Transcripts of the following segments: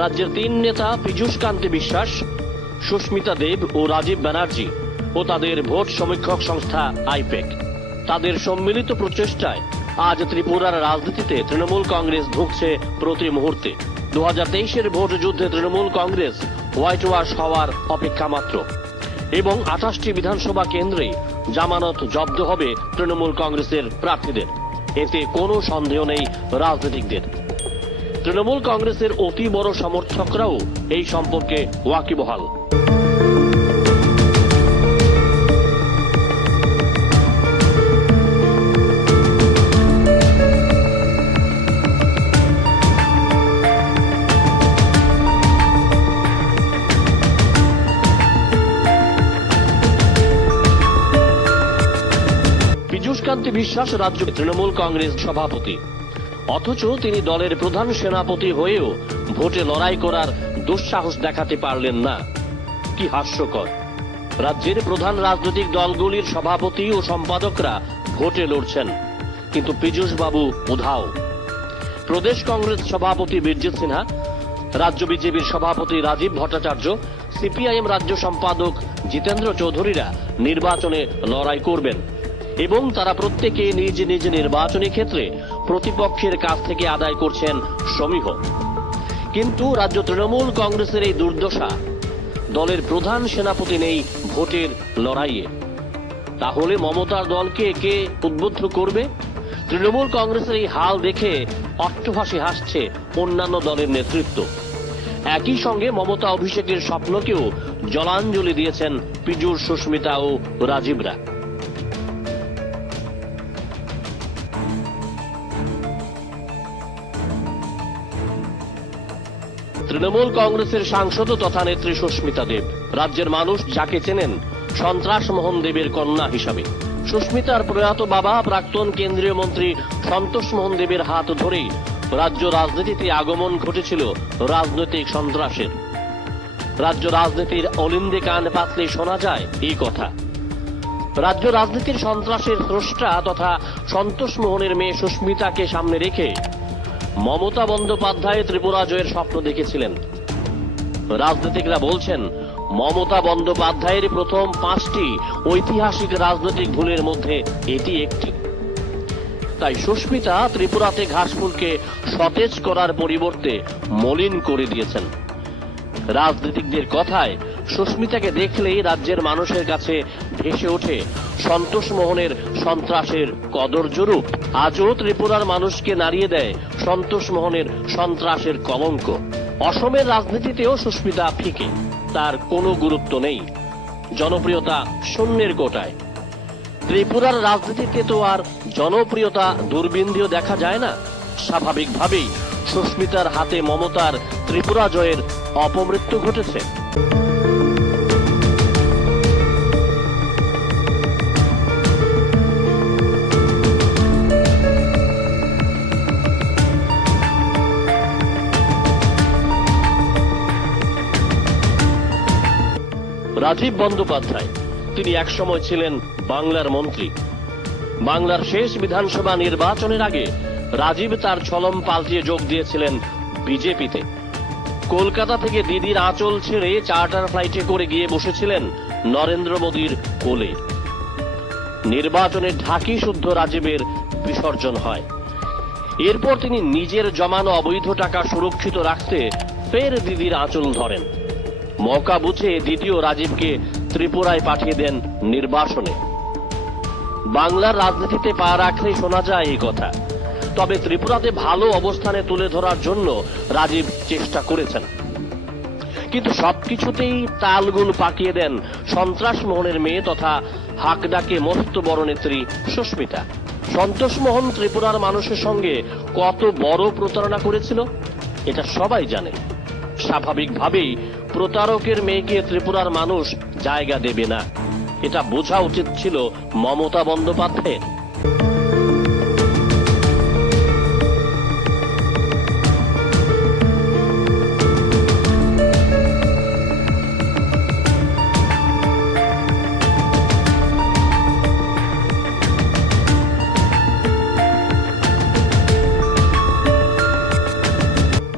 রাজ্যের তিন নেতা পীযূষ কান্তি বিশ্বাস, সুস্মিতা দেব ও রাজীব ব্যানার্জি ও তাদের ভোট সমীক্ষক সংস্থা আইপেক। তাদের সম্মিলিত প্রচেষ্টায় আজ ত্রিপুরার রাজনীতিতে তৃণমূল কংগ্রেস ঢুকছে প্রতি মুহূর্তে। দু হাজার তেইশের ভোট যুদ্ধে তৃণমূল কংগ্রেস হোয়াইট ওয়াশ হওয়ার অপেক্ষা মাত্র। এবং আঠাশটি বিধানসভা কেন্দ্রে জামানত জব্দ হবে তৃণমূল কংগ্রেসের প্রার্থীদের। এতে কোনো সন্দেহ নেই রাজনীতিকদের। তৃণমূল কংগ্রেসের অতি বড় সমর্থকরাও এই সম্পর্কে ওয়াকিবহাল। বিশ্বাস রাজ্য তৃণমূল কংগ্রেস সভাপতি। অথচ তিনি দলের প্রধান সেনাপতি হয়েও ভোটে লড়াই করার দুঃসাহস দেখাতে পারলেন না। কি হাস্যকর। রাজ্যের প্রধান রাজনৈতিক দলগুলির সভাপতি ও সম্পাদকরা ভোটে লড়ছেন, কিন্তু বাবু উধাও। প্রদেশ কংগ্রেস সভাপতি বীরজিৎ সিনহা, রাজ্য বিজেপির সভাপতি রাজীব ভট্টাচার্য, সিপিআইএম রাজ্য সম্পাদক জিতেন্দ্র চৌধুরীরা নির্বাচনে লড়াই করবেন এবং তারা প্রত্যেকে নিজ নিজ নির্বাচনী ক্ষেত্রে প্রতিপক্ষের কাছ থেকে আদায় করছেন সমীহ। কিন্তু রাজ্য তৃণমূল কংগ্রেসের এই দুর্দশা, দলের প্রধান সেনাপতি নেই ভোটের লড়াইয়ে। তাহলে মমতার দলকে কে উদ্বুদ্ধ করবে? তৃণমূল কংগ্রেসের এই হাল দেখে অট্টহাসি হাসছে অন্যান্য দলের নেতৃত্ব। একই সঙ্গে মমতা অভিষেকের স্বপ্নকেও জলাঞ্জলি দিয়েছেন পীযূষ সুস্মিতা ও রাজীবরা। তৃণমূল কংগ্রেসের সাংসদ তথা নেত্রী সুস্মিতা দেব। রাজ্যের মানুষ যাকে চেনেন, সন্ত্রাস মোহন দেবের কন্যা হিসাবে। সুস্মিতার প্রয়াত বাবা, প্রাক্তন কেন্দ্রীয় মন্ত্রী সন্তোষ মোহন দেবের হাত ধরেই রাজ্য রাজনীতিতে আগমন ঘটেছিল রাজনৈতিক সন্ত্রাসের। রাজ্য রাজনীতির অলিন্দে কান পাতলে শোনা যায় এই কথা। রাজ্য রাজনীতির সন্ত্রাসের স্রষ্টা তথা সন্তোষ মোহনের মেয়ে সুস্মিতাকে সামনে রেখে মমতা বন্দ্যোপাধ্যায় ত্রিপুরা জয়ের স্বপ্ন দেখেছিলেন। রাজনীতিকরা বলছেন, মমতা বন্দ্যোপাধ্যায়ের প্রথম পাঁচটি ঐতিহাসিক রাজনৈতিক ভুলের মধ্যে এটি একটি। তাই সুস্মিতা ত্রিপুরাতে ঘাসফুলকে সতেজ করার পরিবর্তে মলিন করে দিয়েছেন। রাজনীতিকদের কথায় সুস্মিতাকে দেখলেই রাজ্যের মানুষের কাছে ভেসে ওঠে। সন্তোষ মোহনের সন্ত্রাসের কদর্য রূপ আজও ত্রিপুরার মানুষকে নাড়িয়ে দেয় সন্তোষ মোহনের সন্ত্রাসের কলঙ্ক। অসমের রাজনীতিতেও সুস্মিতা ফিকে। তার কোনো গুরুত্ব নেই। জনপ্রিয়তা শূন্যের কোটায় ত্রিপুরার রাজনীতিতে তো আর জনপ্রিয়তা দুর্বিন্দিও দেখা যায় না। স্বাভাবিকভাবেই সুস্মিতার হাতে মমতার ত্রিপুরা জয়ের অপমৃত্যু ঘটেছে। রাজীব বন্দ্যোপাধ্যায়। তিনি একসময় ছিলেন বাংলার মন্ত্রী। বাংলার শেষ বিধানসভা নির্বাচনের আগে রাজীব তার ছলম পাল্টিয়ে যোগ দিয়েছিলেন বিজেপিতে। কলকাতা থেকে দিদির আঁচল ছেড়ে চার্টার ফ্লাইটে করে গিয়ে বসেছিলেন নরেন্দ্র মোদীর কোলে। নির্বাচনে ঢাকি শুদ্ধ রাজীবের বিসর্জন হয়। এরপর তিনি নিজের জমানো অবৈধ টাকা সুরক্ষিত রাখতে ফের দিদির আঁচল ধরেন। মৌকা বুঝে দ্বিতীয় রাজীবকে ত্রিপুরায় পাঠিয়ে দেন নির্বাসনে। বাংলার রাজনীতিতে পা রাখলে শোনা যায় এই কথা। তবে ত্রিপুরাতে ভালো অবস্থানে তুলে ধরার জন্য রাজীব চেষ্টা করেছেন। কিন্তু সবকিছুতেই তালগুল পাকিয়ে দেন সন্ত্রাস মোহনের মেয়ে তথা হাকডাকে মস্ত বড় নেত্রী সুস্মিতা। সন্তোষ মোহন ত্রিপুরার মানুষের সঙ্গে কত বড় প্রতারণা করেছিল, এটা সবাই জানে। স্বাভাবিকভাবেই প্রতারকের মেয়েকে ত্রিপুরার মানুষ জায়গা দেবে না। এটা বোঝা উচিত ছিল মমতা বন্দ্যোপাধ্যায়ের।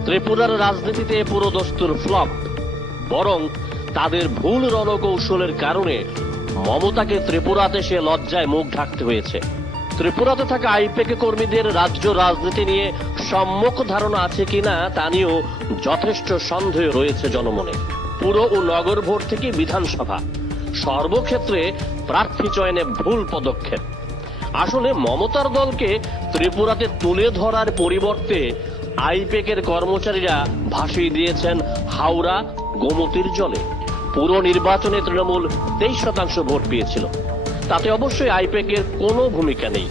ত্রিপুরার রাজনীতিতে পুরো দস্তুর ফ্লপ। বরং তাদের ভুল রণকৌশলের কারণে মমতাকে ত্রিপুরাতে সে লজ্জায় মুখ ঢাকতে হয়েছে। ত্রিপুরাতে থাকা আইপেকে কর্মীদের রাজ্য রাজনীতি নিয়ে সম্যক ধারণা আছে কিনা তা নিয়েও যথেষ্ট সন্দেহ রয়েছে জনমনে। পুর ও নগর ভোট থেকে বিধানসভা। সর্বক্ষেত্রে প্রার্থী চয়নে ভুল পদক্ষেপ। আসলে মমতার দলকে ত্রিপুরাতে তুলে ধরার পরিবর্তে আইপেকের কর্মচারীরা ভাসিয়ে দিয়েছেন হাওড়া গোমতির জলে। পুরো নির্বাচনে তৃণমূল তেইশ শতাংশ ভোট পেয়েছিল। তাতে অবশ্যই আইপেকের কোনো ভূমিকা নেই।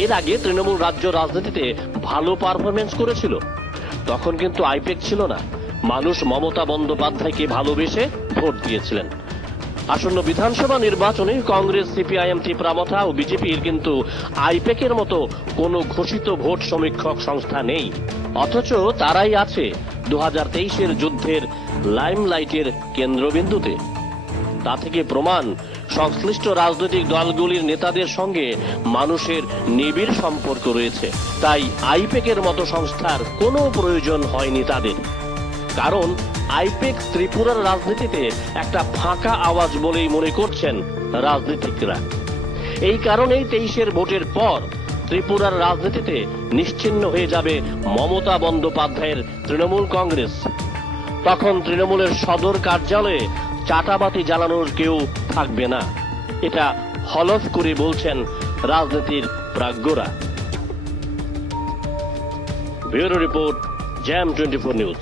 এর আগে তৃণমূল রাজ্য রাজনীতিতে ভালো পারফরমেন্স করেছিল। তখন কিন্তু আইপেক ছিল না। মানুষ মমতা বন্দ্যোপাধ্যায়কে ভালোবেসে ভোট দিয়েছিলেন। আসন্ন বিধানসভা নির্বাচনে কংগ্রেস, সিপিআইএম, ত্রিপুরামথা ও বিজেপির কিন্তু আইপেকের মতো কোনো ঘোষিত ভোট সমীক্ষক সংস্থা নেই। অথচ তারাই আছে দু হাজার তেইশের যুদ্ধের লাইমলাইটের কেন্দ্রবিন্দুতে। তা থেকে প্রমাণ, সংশ্লিষ্ট রাজনৈতিক দলগুলির নেতাদের সঙ্গে মানুষের নিবিড় সম্পর্ক রয়েছে। তাই আইপেকের মতো সংস্থার কোনো প্রয়োজন হয়নি তাদের। কারণ আইপেক ত্রিপুরার রাজনীতিতে একটা ফাঁকা আওয়াজ বলেই মনে করছেন রাজনীতিকরা। এই কারণেই তেইশের ভোটের পর ত্রিপুরার রাজনীতিতে নিশ্চিহ্ন হয়ে যাবে মমতা বন্দ্যোপাধ্যায়ের তৃণমূল কংগ্রেস। তখন তৃণমূলের সদর কার্যালয়ে চাটাবাতি জ্বালানোর কেউ থাকবে না। এটা হলফ করে বলছেন রাজনীতির প্রাজ্ঞরা। Bureau report, jam twenty four news.